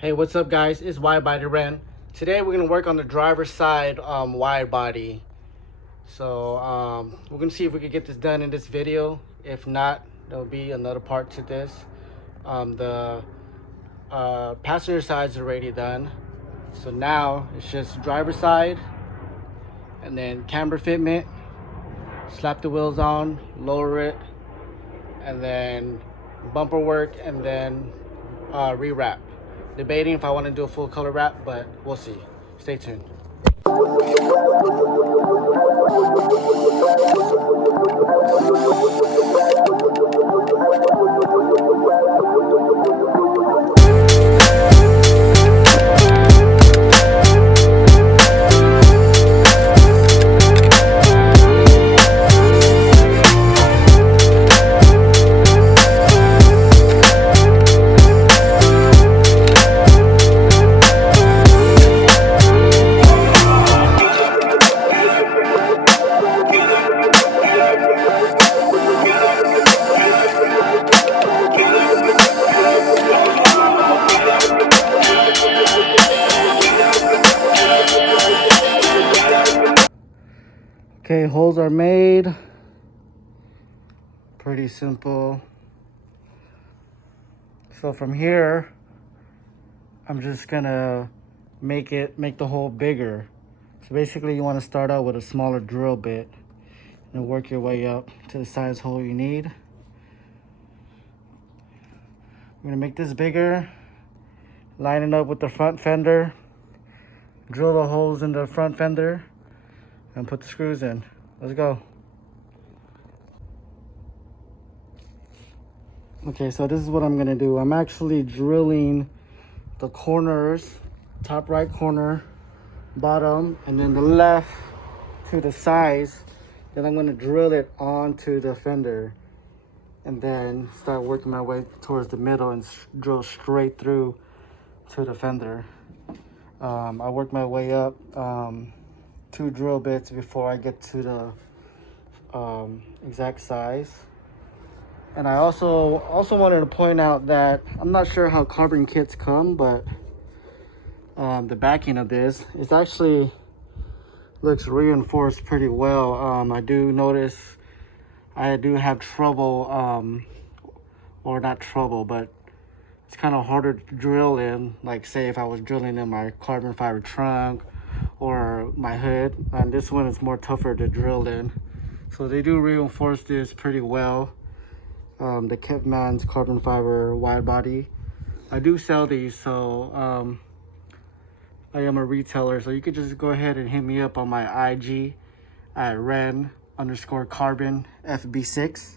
Hey, what's up guys? It's Widebody Ren. Today we're gonna work on the driver's side wide body. So we're gonna see if we can get this done in this video. If not, there'll be another part to this. The passenger side's already done. So now it's just driver's side and then camber fitment. Slap the wheels on, lower it, and then bumper work, and then rewrap. Debating if I want to do a full color wrap, but we'll see. Stay tuned. Okay, holes are made. Pretty simple. So from here, I'm just gonna make the hole bigger. So basically you want to start out with a smaller drill bit and work your way up to the size hole you need. I'm gonna make this bigger, line it up with the front fender, drill the holes in the front fender, and put the screws in. Let's go. Okay, so this is what I'm gonna do. I'm actually drilling the corners, top right corner, bottom, and then the left to the sides. Then I'm gonna drill it onto the fender and then start working my way towards the middle and drill straight through to the fender. I work my way up 2 drill bits before I get to the exact size. And I also wanted to point out that I'm not sure how carbon kits come, but the backing of this is actually looks reinforced pretty well. I do notice I do have trouble, or not trouble, but it's kind of harder to drill in, like say if I was drilling in my carbon fiber trunk or my hood, and this one is more tougher to drill in. So they do reinforce this pretty well. The Kevmannz carbon fiber wide body. I do sell these, so I am a retailer, so you could just go ahead and hit me up on my IG at ren_carbon FB6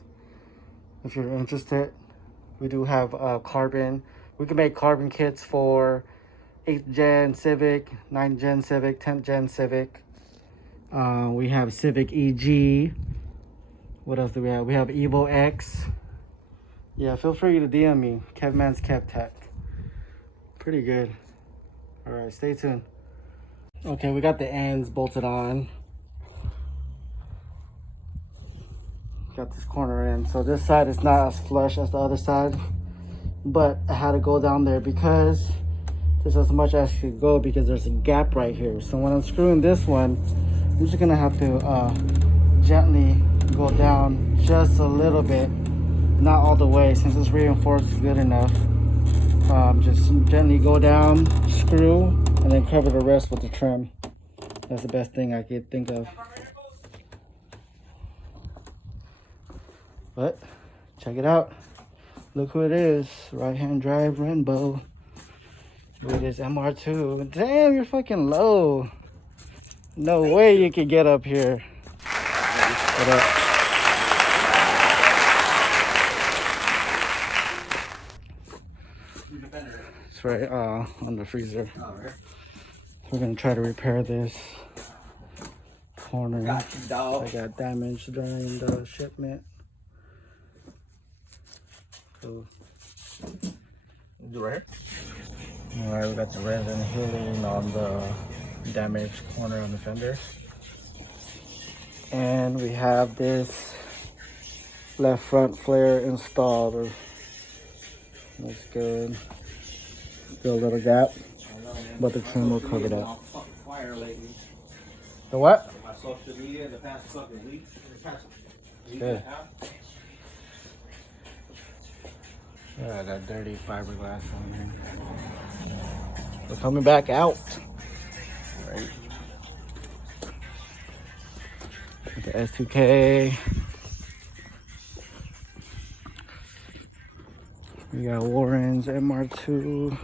if you're interested. We do have carbon. We can make carbon kits for 8th gen Civic, 9th gen Civic, 10th gen Civic. We have Civic EG. What else do we have? We have Evo X. Yeah, feel free to DM me. Kevmannz KevTech. Pretty good. All right, stay tuned. Okay, we got the ends bolted on. Got this corner in. So this side is not as flush as the other side, but I had to go down there because this is as much as I could go because there's a gap right here. So when I'm screwing this one, I'm just gonna have to gently go down just a little bit, not all the way since it's reinforced good enough. Just gently go down, screw, and then cover the rest with the trim. That's the best thing I could think of. But check it out. Look who it is. Right-hand drive Rainbow with his MR2. Damn, you're fucking low. No way you could get up here. What up? It's right on the freezer. We're gonna try to repair this corner. I got damaged during the shipment. So, right. All right, we got the resin healing on the damaged corner on the fender, and we have this left front flare installed. Looks good. still a little gap, but the trim will cover that. The what? My social media in the past fucking week. Yeah. Yeah, that dirty fiberglass on here. We're coming back out. Right. With the S2K. We got Warren's MR2.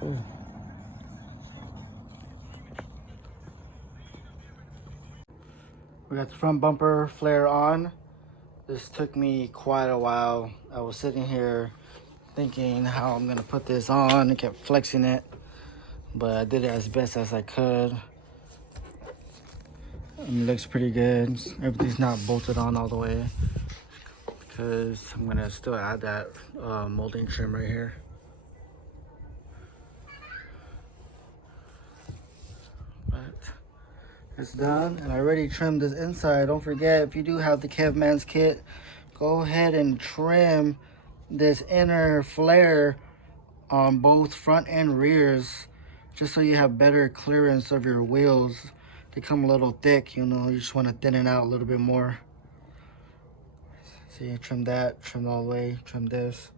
So, we got the front bumper flare on. This took me quite a while. I was sitting here thinking how I'm gonna put this on. I kept flexing it, but I did it as best as I could. And it looks pretty good. Everything's not bolted on all the way because I'm gonna still add that molding trim right here. But it's done, and I already trimmed this inside. Don't forget, if you do have the Kevmannz kit, go ahead and trim this inner flare on both front and rears, just so you have better clearance of your wheels. They come a little thick, you know, you just want to thin it out a little bit more. See, trim that, trim all the way, trim this,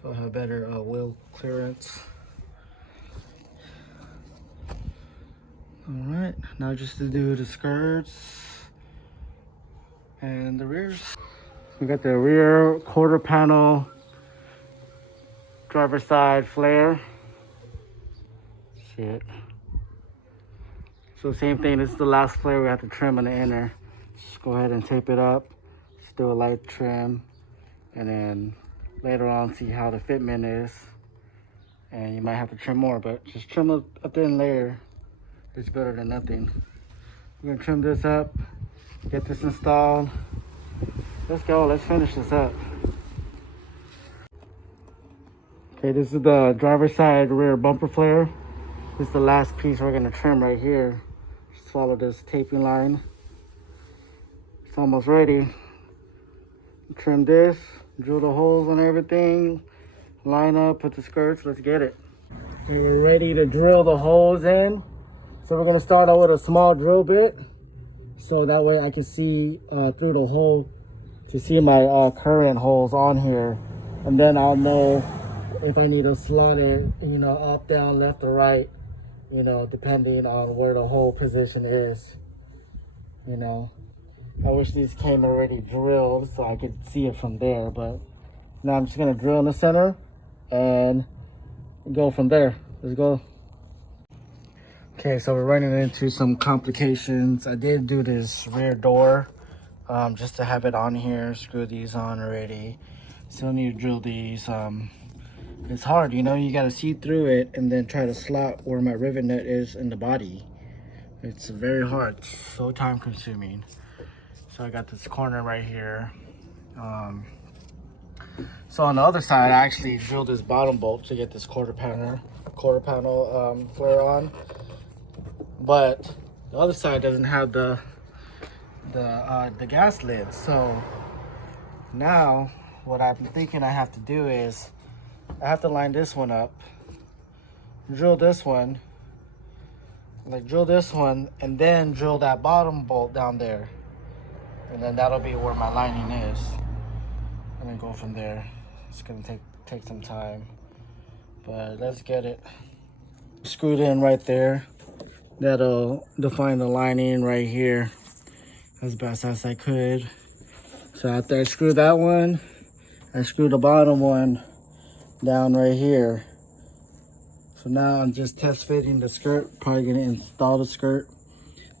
so I have better wheel clearance. All right, now just to do the skirts and the rears. We got the rear quarter panel driver side flare. Shit. So same thing, this is the last flare we have to trim on the inner. Just go ahead and tape it up. Just do a light trim. And then later on see how the fitment is. And you might have to trim more, but just trim a thin layer. It's better than nothing. We're gonna trim this up, get this installed. Let's go, let's finish this up. Okay, this is the driver's side rear bumper flare. This is the last piece we're gonna trim right here. Just follow this taping line. It's almost ready. Trim this, drill the holes and everything, line up, put the skirts, let's get it. Okay, we're ready to drill the holes in. So we're gonna start out with a small drill bit, so that way I can see through the hole to see my current holes on here, and then I'll know if I need to slot it, you know, up, down, left, or right, you know, depending on where the hole position is. You know, I wish these came already drilled so I could see it from there, but now I'm just gonna drill in the center and go from there. Let's go. Okay, so we're running into some complications. I did do this rear door just to have it on here. Screw these on already. Still need to drill these. It's hard, you know, you gotta see through it and then try to slot where my rivet nut is in the body. It's very hard, so time consuming. So I got this corner right here. So on the other side, I actually drilled this bottom bolt to get this quarter panel flare on. But the other side doesn't have the gas lid. So now what I'm thinking I have to do is I have to line this one up, drill this one, and then drill that bottom bolt down there, and then that'll be where my lining is, and then go from there. It's gonna take some time, but let's get it screwed in right there. That'll define the lining right here as best as I could. So after I screw that one, I screw the bottom one down right here. So now I'm just test fitting the skirt. Probably gonna install the skirt.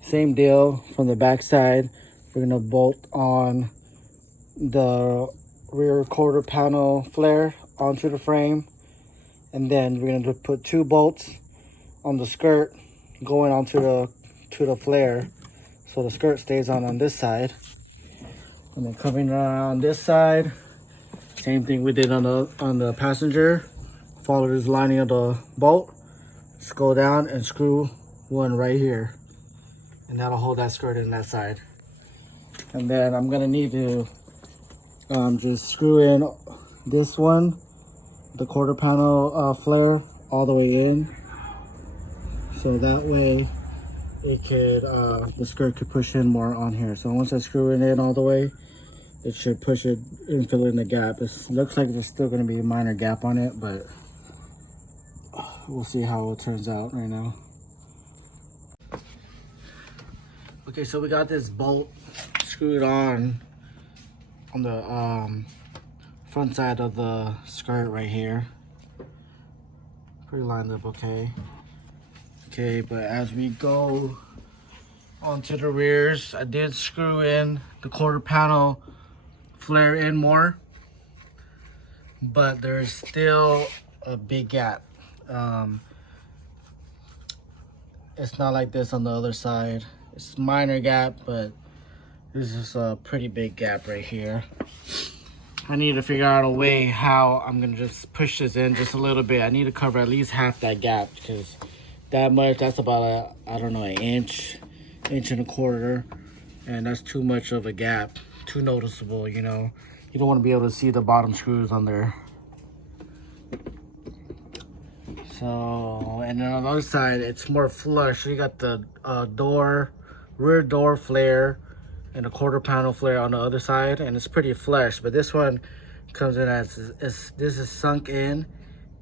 Same deal from the back side. We're gonna bolt on the rear quarter panel flare onto the frame, and then we're gonna put 2 bolts on the skirt going onto the flare, so the skirt stays on this side. And then coming around this side, same thing we did on the passenger. Follow this lining of the bolt, just go down and screw one right here. and that'll hold that skirt in that side. And then I'm gonna need to just screw in this one, the quarter panel flare, all the way in, so that way it could the skirt could push in more on here. So once I screw it in all the way, it should push it and fill in the gap. It looks like there's still going to be a minor gap on it, but we'll see how it turns out right now. Okay, so we got this bolt screwed on the front side of the skirt right here. Pretty lined up okay. Okay, but as we go onto the rears, I did screw in the quarter panel flare in more, but there's still a big gap. It's not like this on the other side. It's a minor gap, but this is a pretty big gap right here. I need to figure out a way how I'm gonna just push this in just a little bit. I need to cover at least half that gap, because that much, that's about I don't know, an inch and a quarter, and that's too much of a gap, too noticeable, you know. You don't want to be able to see the bottom screws on there. So, and then on the other side, it's more flush. So you got the rear door flare and a quarter panel flare on the other side, and it's pretty flush. But this one comes in as this is sunk in,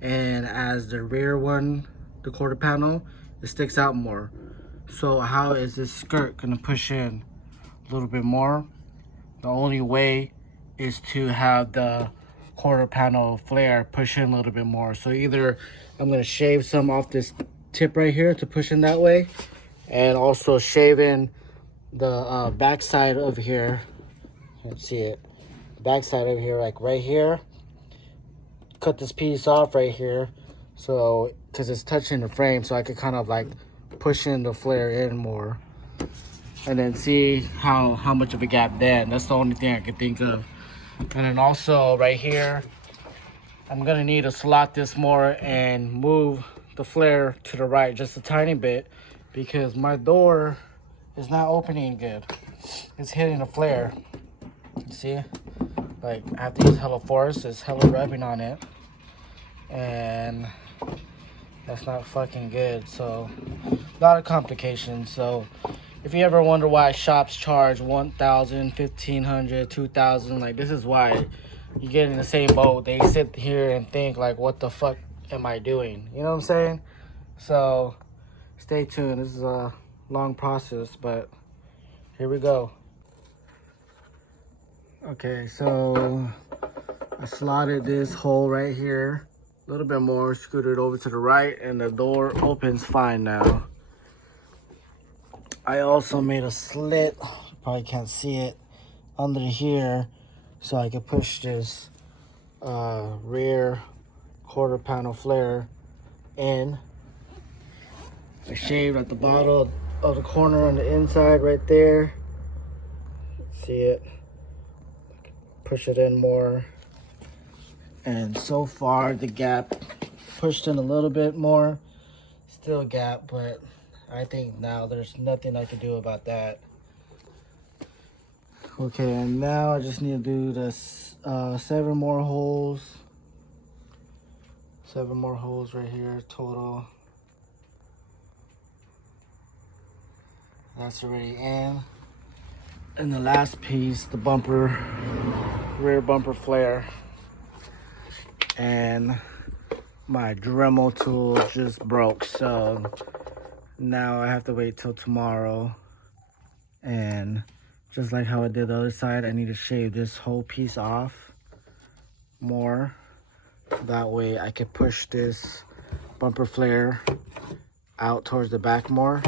and as the rear one, the quarter panel, it sticks out more. So how is this skirt gonna push in a little bit more? The only way is to have the quarter panel flare push in a little bit more. So either I'm gonna shave some off this tip right here to push in that way, and also shave in the back side over here. Let's see it, back side over here, like right here. Cut this piece off right here, so because it's touching the frame, so I could kind of like push in the flare in more, and then see how much of a gap then. That's the only thing I could think of. And then also right here, I'm gonna need to slot this more and move the flare to the right just a tiny bit, because my door is not opening good. It's hitting the flare. You see? Like, I have to use hella force. It's hella rubbing on it, and that's not fucking good. So a lot of complications. So if you ever wonder why shops charge $1,000, $1,500, $2,000, like, this is why. You get in the same boat. They sit here and think like, what the fuck am I doing? You know what I'm saying? So stay tuned. This is a long process, but here we go. Okay, so I slotted this hole right here a little bit more, scooted it over to the right, and the door opens fine now. I also made a slit, you probably can't see it, under here, so I can push this rear quarter panel flare in. I shaved at the bottom of the corner on the inside right there. See it? Push it in more. And so far the gap pushed in a little bit more. Still a gap, but I think now there's nothing I can do about that. Okay, and now I just need to do this 7 more holes. 7 more holes right here total. That's already in. And the last piece, the bumper, rear bumper flare. And my Dremel tool just broke, so now I have to wait till tomorrow. And just like how I did the other side, I need to shave this whole piece off more. That way I can push this bumper flare out towards the back more,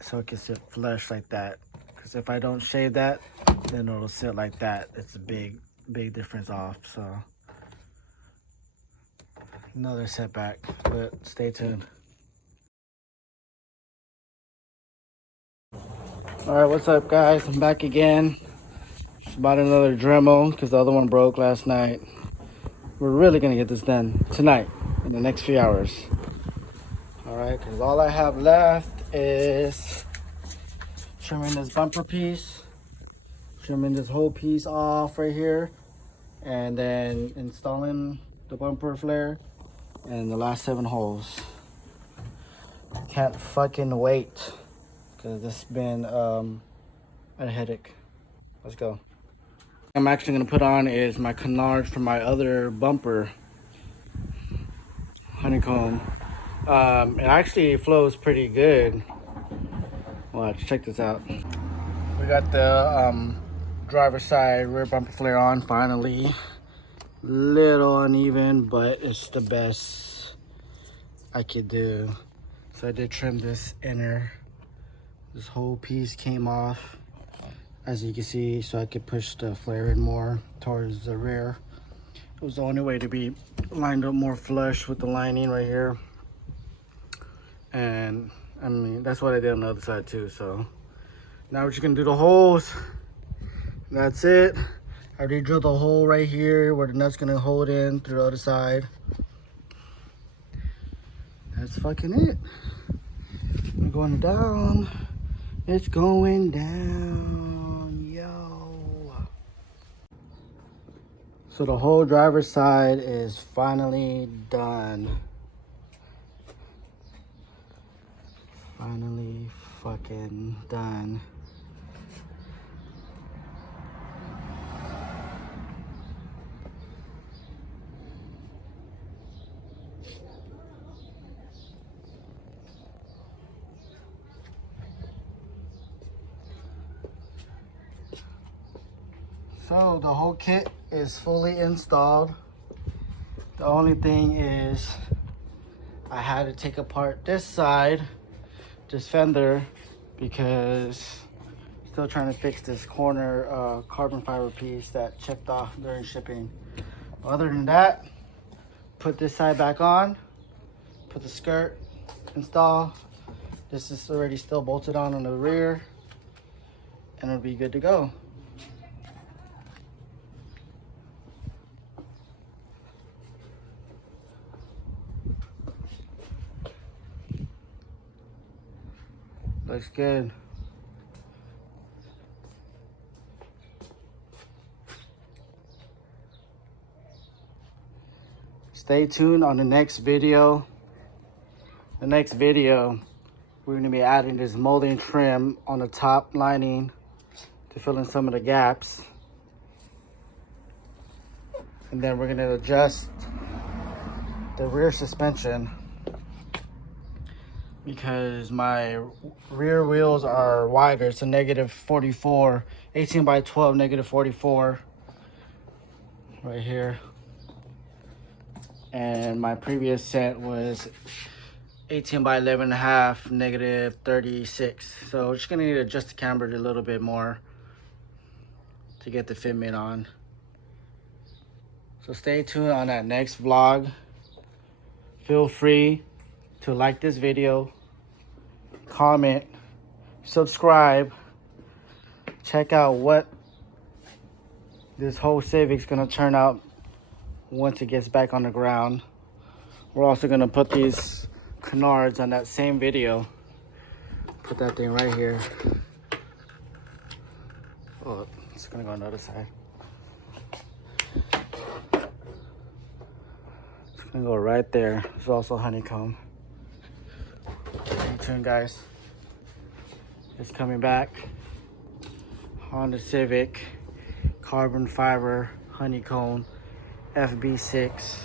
so it can sit flush like that. Because if I don't shave that, then it'll sit like that. It's a big difference off. So another setback, but stay tuned. All right, what's up, guys? I'm back again. Just bought another Dremel because the other one broke last night. We're really gonna get this done tonight, in the next few hours. All right, because all I have left is trimming this bumper piece, trimming this whole piece off right here, and then installing the bumper flare and the last 7 holes. Can't fucking wait, because this has been a headache. Let's go. I'm actually gonna put on is my canard from my other bumper, honeycomb. It actually flows pretty good. Watch, check this out. We got the driver's side rear bumper flare on finally. Little uneven, but it's the best I could do. So I did trim this inner. This whole piece came off, as you can see, so I could push the flare in more towards the rear. It was the only way to be lined up more flush with the lining right here. And I mean, that's what I did on the other side too. So now we're just gonna do the holes. That's it. I already drilled a hole right here where the nut's gonna hold in through the other side. That's fucking it. We're going down. It's going down, yo. So the whole driver's side is finally done. Finally fucking done. So the whole kit is fully installed. The only thing is I had to take apart this side, this fender, because I'm still trying to fix this corner carbon fiber piece that chipped off during shipping. Other than that, put this side back on, put the skirt, install. This is already still bolted on the rear, and it'll be good to go. Looks good. Stay tuned on the next video. The next video, we're going to be adding this molding trim on the top lining to fill in some of the gaps. And then we're going to adjust the rear suspension, because my rear wheels are wider. It's a -44, 18 by 12, -44 right here. And my previous set was 18 by 11.5, -36. So we're just gonna need to adjust the camber a little bit more to get the fitment on. So stay tuned on that next vlog. Feel free to like this video, comment, subscribe, check out what this whole Civic's gonna turn out once it gets back on the ground. We're also gonna put these canards on that same video. Put that thing right here. Oh, it's gonna go on the other side. It's gonna go right there. There's also honeycomb. Stay tuned, guys. It's coming back. Honda Civic, carbon fiber, honeycomb, FB6.